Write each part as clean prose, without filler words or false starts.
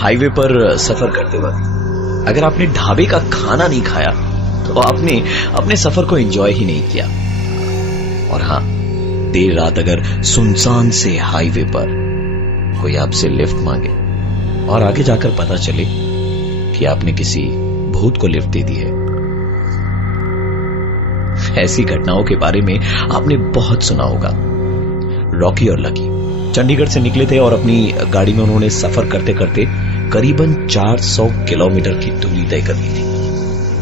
Highway पर सफर करते वक्त अगर आपने ढाबे का खाना नहीं खाया तो आपने अपने सफर को एंजॉय ही नहीं किया। और हां, देर रात अगर सुनसान से हाईवे पर कोई आपसे लिफ्ट मांगे और आगे जाकर पता चले कि आपने किसी भूत को लिफ्ट दे दी है। ऐसी घटनाओं के बारे में आपने बहुत सुना होगा। रॉकी और लकी चंडीगढ़ से निकले थे और अपनी गाड़ी में उन्होंने सफर करते करते करीबन 400 किलोमीटर की दूरी तय कर ली थी।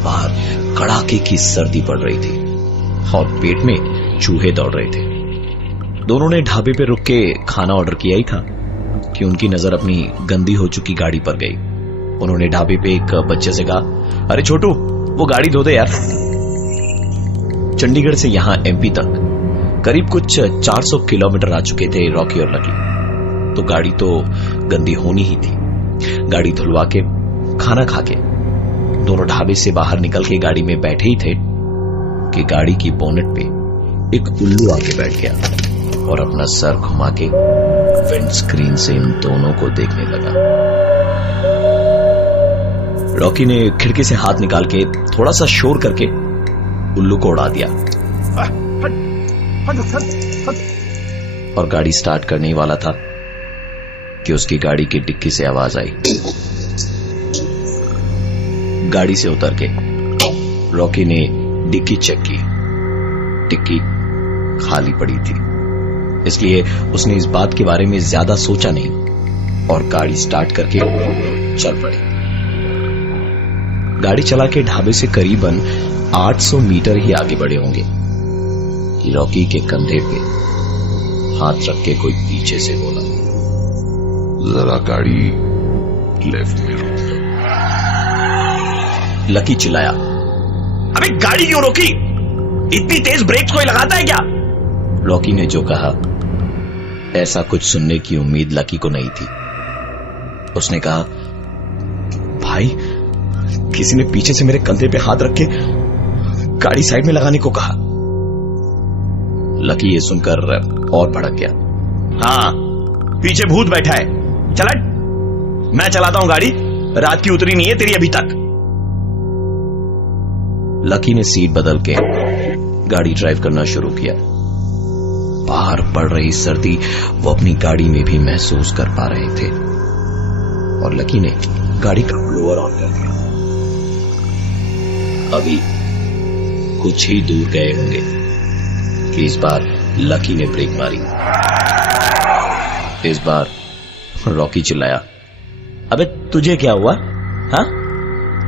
बाहर कड़ाके की सर्दी पड़ रही थी और पेट में चूहे दौड़ रहे थे। दोनों ने ढाबे पे रुक के खाना ऑर्डर किया ही था कि उनकी नजर अपनी गंदी हो चुकी गाड़ी पर गई। उन्होंने ढाबे पे एक बच्चे से कहा, अरे छोटू, वो गाड़ी धो दे यार। चंडीगढ़ से यहां एमपी तक करीब कुछ 400 किलोमीटर आ चुके थे रॉकी और लकी, तो गाड़ी तो गंदी होनी ही थी। गाड़ी धुलवा के खाना खा के दोनों ढाबे से बाहर निकल के गाड़ी में बैठे ही थे कि गाड़ी की बोनेट पे एक उल्लू आके बैठ गया और अपना सर घुमा के विंड स्क्रीन से इन दोनों को देखने लगा। रॉकी ने खिड़की से हाथ निकाल के थोड़ा सा शोर करके उल्लू को उड़ा दिया और गाड़ी स्टार्ट करने ही वाला था कि उसकी गाड़ी की डिक्की से आवाज आई। गाड़ी से उतर के रॉकी ने डिक्की चेक की। डिक्की खाली पड़ी थी, इसलिए उसने इस बात के बारे में ज्यादा सोचा नहीं और गाड़ी स्टार्ट करके चल पड़ी। गाड़ी चला के ढाबे से करीबन 800 मीटर ही आगे बढ़े होंगे कि रॉकी के कंधे पे हाथ रख के कोई पीछे से बोला, जरा गाड़ी लेफ्ट में रोक दो। लकी चिल्लाया, अबे गाड़ी क्यों रोकी? इतनी तेज ब्रेक कोई लगाता है क्या? रॉकी ने जो कहा, ऐसा कुछ सुनने की उम्मीद लकी को नहीं थी। उसने कहा, भाई, किसी ने पीछे से मेरे कंधे पे हाथ रख के गाड़ी साइड में लगाने को कहा। लकी ये सुनकर और भड़क गया। हाँ, पीछे भूत बैठा है, चल हट, मैं चलाता हूं गाड़ी, रात की उतरी नहीं है तेरी अभी तक। लकी ने सीट बदल के गाड़ी ड्राइव करना शुरू किया। बाहर पड़ रही सर्दी वो अपनी गाड़ी में भी महसूस कर पा रहे थे और लकी ने गाड़ी का ब्लोअर ऑन कर दिया। अभी कुछ ही दूर गए होंगे कि इस बार लकी ने ब्रेक मारी। इस बार रॉकी चिल्लाया, अबे तुझे क्या हुआ? हाँ?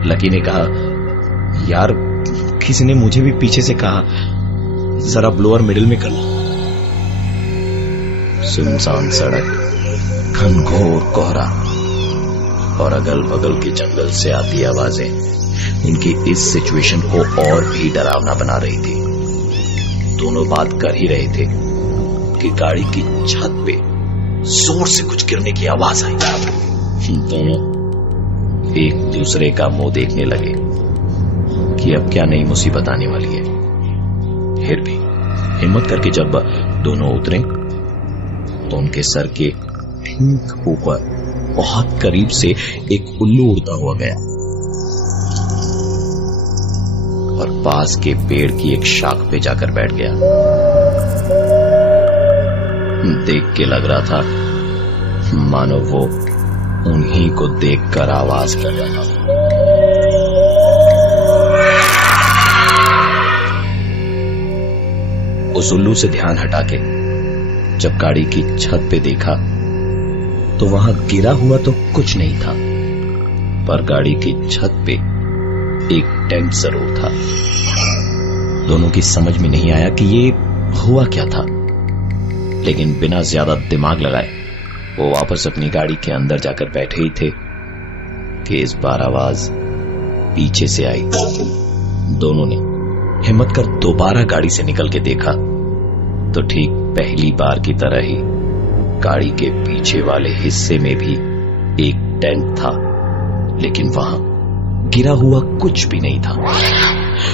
लकी ने कहा, यार, किसी ने मुझे भी पीछे से कहा जरा ब्लोअर मिडिल में कर लो। सुनसान सड़क, घनघोर कोहरा और अगल बगल के जंगल से आती आवाजें उनकी इस सिचुएशन को और भी डरावना बना रही थी। दोनों बात कर ही रहे थे कि गाड़ी की छत पे जोर से कुछ गिरने की आवाज आई। दोनों एक दूसरे का मुंह देखने लगे कि अब क्या नई मुसीबत आने वाली है। फिर भी हिम्मत करके जब दोनों उतरे तो उनके सर के ठीक ऊपर बहुत करीब से एक उल्लू उड़ता हुआ गया और पास के पेड़ की एक शाख पे जाकर बैठ गया। देख के लग रहा था मानो वो उन्हीं को देखकर आवाज कर रहा था। उस उल्लू से ध्यान हटा के जब गाड़ी की छत पे देखा तो वहां गिरा हुआ तो कुछ नहीं था, पर गाड़ी की छत पे एक टेंट जरूर था। दोनों की समझ में नहीं आया कि ये हुआ क्या था, लेकिन बिना ज्यादा दिमाग लगाए वो वापस अपनी गाड़ी के अंदर जाकर बैठे ही थे कि इस बार आवाज पीछे से आई। दोनों ने हिम्मत कर दोबारा गाड़ी से निकल के देखा तो ठीक पहली बार की तरह ही गाड़ी के पीछे वाले हिस्से में भी एक टेंट था, लेकिन वहां गिरा हुआ कुछ भी नहीं था।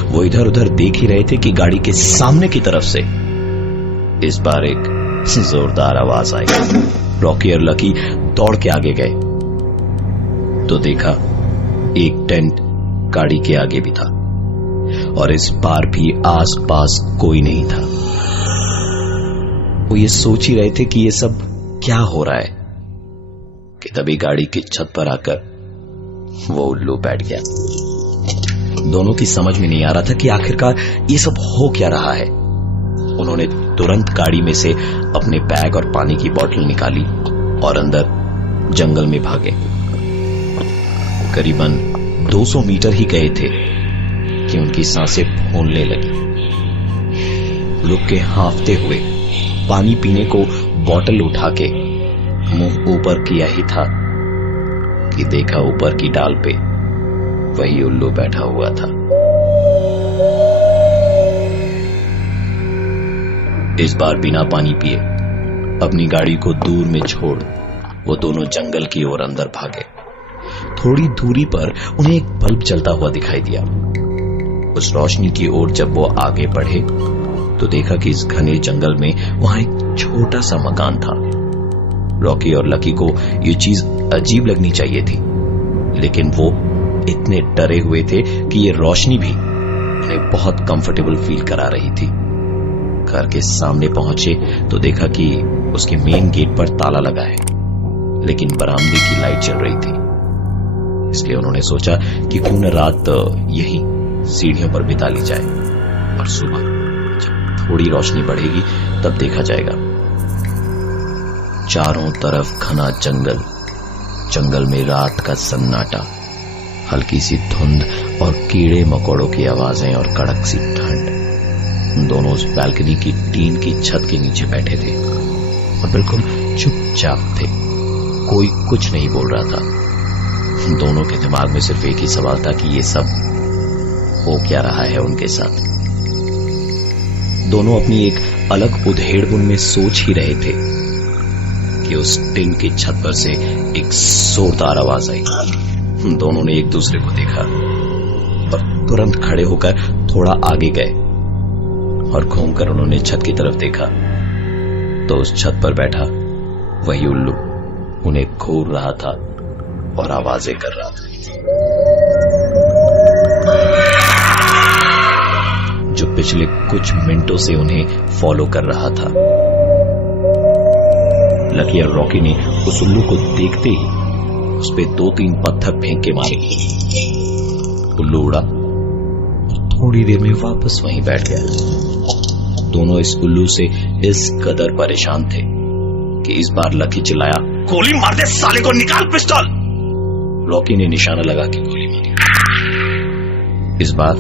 वो इधर उधर देख ही रहे थे कि गाड़ी के सामने की तरफ से इस बार एक जोरदार आवाज आई। रॉकी और लकी दौड़ के आगे गए तो देखा एक टेंट गाड़ी के आगे भी था और इस बार भी आसपास कोई नहीं था। वो ये सोच ही रहे थे कि ये सब क्या हो रहा है कि तभी गाड़ी की छत पर आकर वो उल्लू बैठ गया। दोनों की समझ में नहीं आ रहा था कि आखिरकार ये सब हो क्या रहा है। उन्होंने तुरंत गाड़ी में से अपने बैग और पानी की बोतल निकाली और अंदर जंगल में भागे। करीबन 200 मीटर ही गए थे कि उनकी सांसें फूलने लगी। लुक के हांफते हुए पानी पीने को बोतल उठा के मुंह ऊपर किया ही था कि देखा ऊपर की डाल पे वही उल्लू बैठा हुआ था। इस बार बिना पानी पिए अपनी गाड़ी को दूर में छोड़ वो दोनों जंगल की ओर अंदर भागे। थोड़ी दूरी पर उन्हें एक बल्ब जलता हुआ दिखाई दिया। उस रोशनी की ओर जब वो आगे बढ़े तो देखा कि इस घने जंगल में वहां एक छोटा सा मकान था। रॉकी और लकी को ये चीज अजीब लगनी चाहिए थी, लेकिन वो इतने डरे हुए थे कि ये रोशनी भी उन्हें बहुत कंफर्टेबल फील करा रही थी। घर के सामने पहुंचे तो देखा कि उसके मेन गेट पर ताला लगा है, लेकिन बरामदे की लाइट जल रही थी। इसलिए उन्होंने सोचा कि क्यों न रात यहीं सीढ़ियों पर बिता ली जाए और सुबह जब थोड़ी रोशनी बढ़ेगी तब देखा जाएगा। चारों तरफ घना जंगल, जंगल में रात का सन्नाटा, हल्की सी धुंध और कीड़े मकोड़ों की आवाजें और कड़क सी ठंड। दोनों उस बैल्कनी की टीन की छत के नीचे बैठे थे और बिल्कुल चुपचाप थे। कोई कुछ नहीं बोल रहा था। दोनों के दिमाग में सिर्फ एक ही सवाल था कि ये सब हो क्या रहा है उनके साथ। दोनों अपनी एक अलग उधेड़बुन में सोच ही रहे थे कि उस टिन की छत पर से एक जोरदार आवाज आई। दोनों ने एक दूसरे को देखा और तुरंत खड़े होकर थोड़ा आगे गए और घूमकर उन्होंने छत की तरफ देखा तो उस छत पर बैठा वही उल्लू उन्हें घूर रहा था और आवाजें कर रहा था, जो पिछले कुछ मिनटों से उन्हें फॉलो कर रहा था। लकी और रॉकी ने उस उल्लू को देखते ही उस पे 2-3 पत्थर फेंक के मारे। उल्लू उड़ा और थोड़ी देर में वापस वहीं बैठ गया। दोनों इस उल्लू से इस कदर परेशान थे कि इस बार लकी चिल्लाया, गोली मार दे साले को, निकाल पिस्टल। रॉकी ने निशाना लगा के गोली मारी। इस बार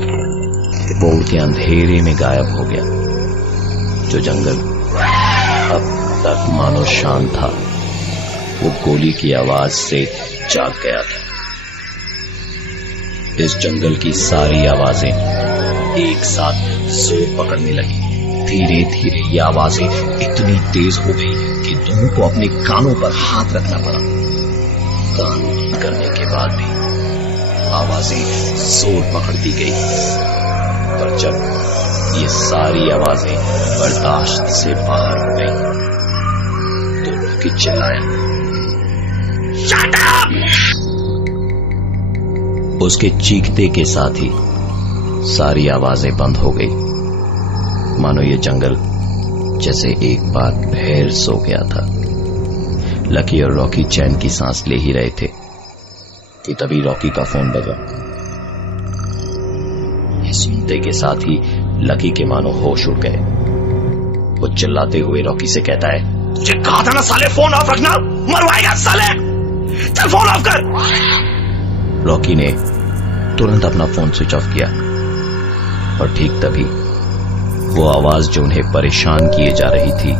वो उड़ के अंधेरे में गायब हो गया। जो जंगल अब तक मानो शांत था, वो गोली की आवाज से जाग गया था। इस जंगल की सारी आवाजें एक साथ जोर पकड़ने लगी। धीरे धीरे ये आवाजें इतनी तेज हो गई कि दोनों को अपने कानों पर हाथ रखना पड़ा। कान बंद करने के बाद भी आवाजें जोर पकड़ती गई, पर जब ये सारी आवाजें बर्दाश्त से बाहर हो गई तो रॉकी चिल्लाया, शट अप! उसके चीखते के साथ ही सारी आवाजें बंद हो गई, मानो ये जंगल जैसे एक बार फिर सो गया था। लकी और रॉकी चैन की सांस ले ही रहे थे कि तभी रॉकी का फोन बजा। ये सुनते के साथ ही लकी के मानो होश उड़ गए। वो चिल्लाते हुए रॉकी से कहता है, तुझे कहा था ना साले फोन ऑफ रखना, मरवाएगा साले, चल फोन ऑफ कर। रॉकी ने तुरंत अपना फोन स्विच ऑफ किया और ठीक तभी वो आवाज जो उन्हें परेशान किए जा रही थी,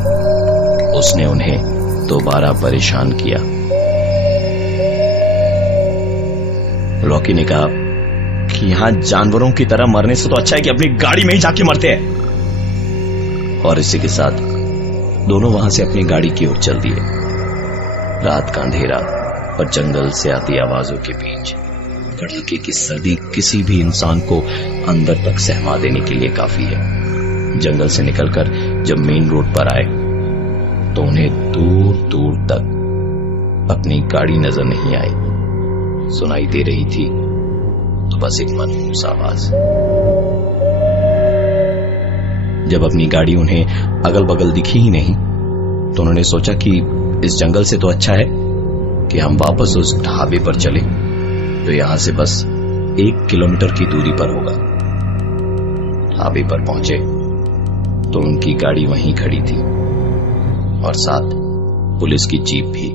उसने उन्हें दोबारा परेशान किया। रॉकी ने कहा कि यहां जानवरों की तरह मरने से तो अच्छा है कि अपनी गाड़ी में ही जाके मरते हैं। और इसी के साथ दोनों वहां से अपनी गाड़ी की ओर चल दिए। रात का अंधेरा और जंगल से आती आवाजों के बीच कड़ाके की सर्दी किसी भी इंसान को अंदर तक सहमा देने के लिए काफी है। जंगल से निकलकर जब मेन रोड पर आए तो उन्हें दूर दूर तक अपनी गाड़ी नजर नहीं आई। सुनाई दे रही थी तो बस एक मनहूस आवाज। जब अपनी गाड़ी उन्हें अगल बगल दिखी ही नहीं तो उन्होंने सोचा कि इस जंगल से तो अच्छा है कि हम वापस उस ढाबे पर चले जो यहां से बस 1 किलोमीटर की दूरी पर होगा। ढाबे पर पहुंचे तो उनकी गाड़ी वहीं खड़ी थी और साथ पुलिस की जीप भी।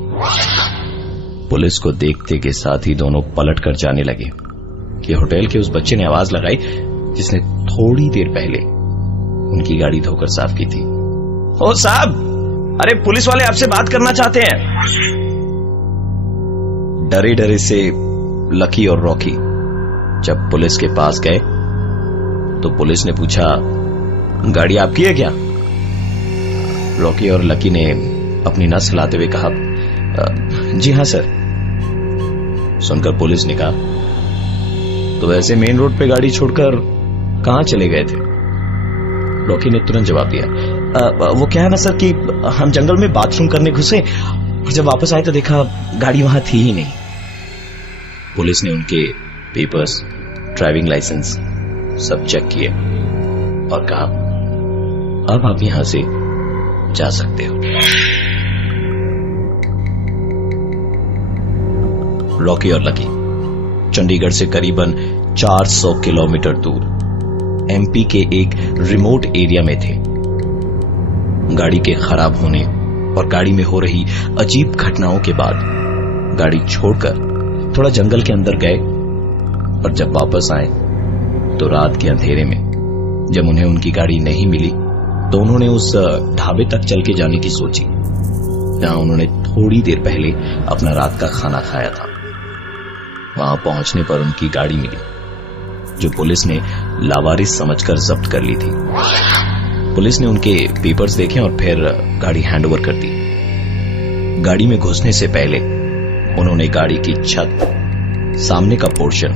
पुलिस को देखते के साथ ही दोनों पलट कर जाने लगे कि होटल के उस बच्चे ने आवाज लगाई जिसने थोड़ी देर पहले उनकी गाड़ी धोकर साफ की थी। ओ साहब, अरे पुलिस वाले आपसे बात करना चाहते हैं। डरे डरे से लकी और रॉकी जब पुलिस के पास गए तो पुलिस ने पूछा, गाड़ी आपकी है क्या? रॉकी और लकी ने अपनी नस हिलाते हुए कहा, जी हां सर। सुनकर पुलिस ने कहा, तो वैसे मेन रोड पे गाड़ी छोड़कर कहां चले गए थे? रॉकी ने तुरंत जवाब दिया, वो क्या है ना सर कि हम जंगल में बाथरूम करने घुसे और जब वापस आए तो देखा गाड़ी वहां थी ही नहीं। पुलिस ने उनके पेपर्स, ड्राइविंग लाइसेंस सब चेक किए और कहा, अब आप यहां से जा सकते हो। रॉकी और लकी चंडीगढ़ से करीबन 400 किलोमीटर दूर एमपी के एक रिमोट एरिया में थे। गाड़ी के खराब होने और गाड़ी में हो रही अजीब घटनाओं के बाद गाड़ी छोड़कर थोड़ा जंगल के अंदर गए और जब वापस आए तो रात के अंधेरे में जब उन्हें उनकी गाड़ी नहीं मिली तो उन्होंने उस ढाबे तक चल के जाने की सोची जहां उन्होंने थोड़ी देर पहले अपना रात का खाना खाया था। वहां पहुंचने पर उनकी गाड़ी मिली जो पुलिस ने लावारिस समझकर जब्त कर ली थी। पुलिस ने उनके पेपर्स देखे और फिर गाड़ी हैंडओवर कर दी। गाड़ी में घुसने से पहले उन्होंने गाड़ी की छत, सामने का पोर्शन,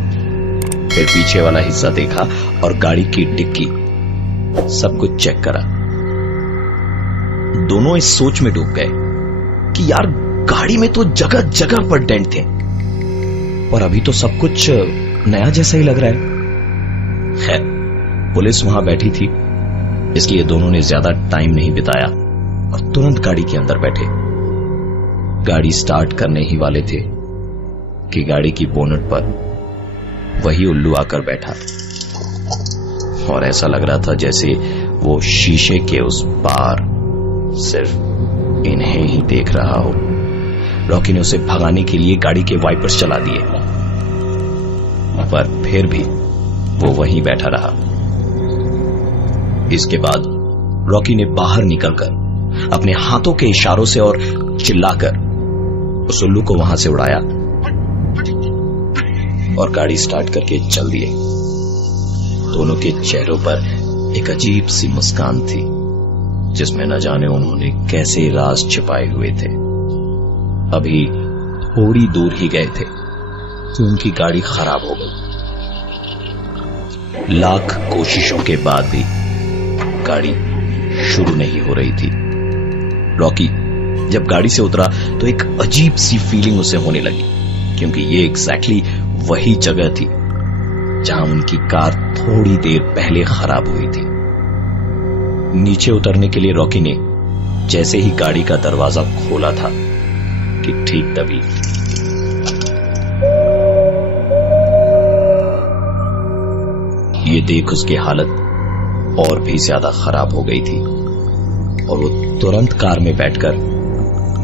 फिर पीछे वाला हिस्सा देखा और गाड़ी की डिक्की, सब कुछ चेक करा। दोनों इस सोच में डूब गए कि यार गाड़ी में तो जगह जगह पर डेंट थे और अभी तो सब कुछ नया जैसा ही लग रहा है। खैर, पुलिस वहां बैठी थी इसलिए दोनों ने ज्यादा टाइम नहीं बिताया और तुरंत गाड़ी के अंदर बैठे। गाड़ी स्टार्ट करने ही वाले थे कि गाड़ी की बोनट पर वही उल्लू आकर बैठा और ऐसा लग रहा था जैसे वो शीशे के उस पार सिर्फ इन्हें ही देख रहा हो। रॉकी ने उसे भगाने के लिए गाड़ी के वाइपर्स चला दिए पर फिर भी वो वहीं बैठा रहा। इसके बाद रॉकी ने बाहर निकलकर अपने हाथों के इशारों से और चिल्लाकर उस उल्लू को वहां से उड़ाया और गाड़ी स्टार्ट करके चल दिए। दोनों के चेहरों पर एक अजीब सी मुस्कान थी जिसमें न जाने उन्होंने कैसे राज छिपाए हुए थे। अभी थोड़ी दूर ही गए थे कि उनकी गाड़ी खराब हो गई। लाख कोशिशों के बाद भी गाड़ी शुरू नहीं हो रही थी। रॉकी जब गाड़ी से उतरा तो एक अजीब सी फीलिंग उसे होने लगी क्योंकि ये एग्जैक्टली वही जगह थी जहां उनकी कार थोड़ी देर पहले खराब हुई थी। नीचे उतरने के लिए रॉकी ने जैसे ही गाड़ी का दरवाजा खोला था कि ठीक तभी ये देख उसकी हालत और भी ज्यादा खराब हो गई थी और वो तुरंत कार में बैठकर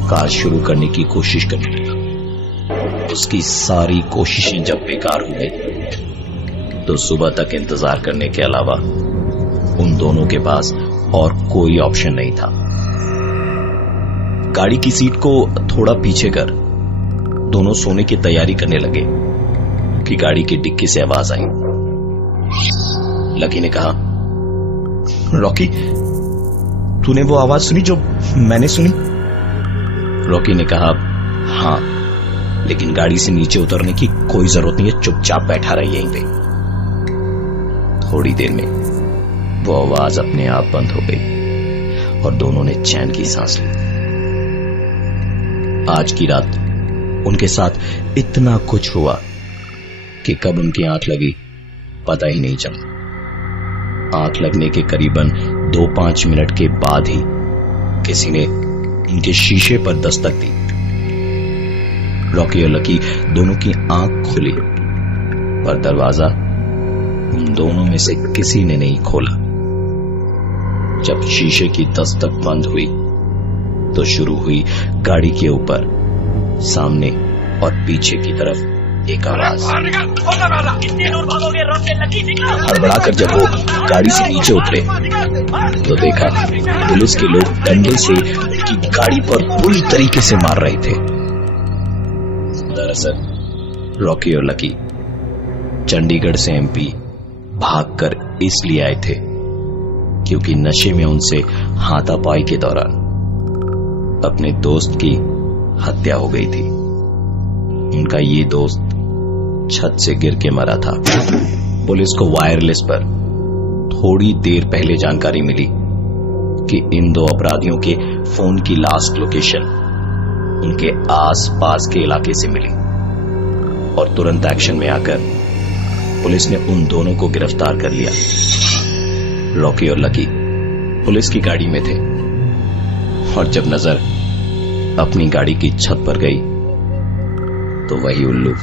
कार शुरू करने की कोशिश करने लगा। उसकी सारी कोशिशें जब बेकार हो गई तो सुबह तक इंतजार करने के अलावा उन दोनों के पास और कोई ऑप्शन नहीं था। गाड़ी की सीट को थोड़ा पीछे कर दोनों सोने की तैयारी करने लगे कि गाड़ी की डिक्की से आवाज आई। लकी ने कहा, रॉकी तूने वो आवाज सुनी जो मैंने सुनी? रॉकी ने कहा, हां, लेकिन गाड़ी से नीचे उतरने की कोई जरूरत नहीं है, चुपचाप बैठा रही यहीं पे। थोड़ी देर में वो आवाज अपने आप बंद हो गई और दोनों ने चैन की सांस ली। आज की रात उनके साथ इतना कुछ हुआ कि कब उनकी आंख लगी पता ही नहीं चला। आंख लगने के करीबन 2-5 मिनट के बाद ही किसी ने उनके शीशे पर दस्तक दी। रॉकी और लकी दोनों की आंख खुली, पर दरवाजा उन दोनों में से किसी ने नहीं खोला। जब शीशे की दस्तक बंद हुई तो शुरू हुई गाड़ी के ऊपर, सामने और पीछे की तरफ एक आवाज। हड़बड़ाकर जब वो गाड़ी से नीचे उतरे तो देखा पुलिस के लोग डंडे से उनकी गाड़ी पर पूरी तरीके से मार रहे थे। दरअसल रॉकी और लकी चंडीगढ़ से एमपी भागकर इसलिए आए थे क्योंकि नशे में उनसे हाथापाई के दौरान अपने दोस्त की हत्या हो गई थी। उनका ये दोस्त छत से गिर के मरा था। पुलिस को वायरलेस पर थोड़ी देर पहले जानकारी मिली कि इन दो अपराधियों के फोन की लास्ट लोकेशन उनके आस-पास के इलाके से मिली और तुरंत एक्शन में आकर पुलिस ने उन दोनों को गिरफ्तार कर लिया। रॉकी और लकी पुलिस की गाड़ी में थे और जब नजर अपनी गाड़ी की छत पर गई तो वही उल्लू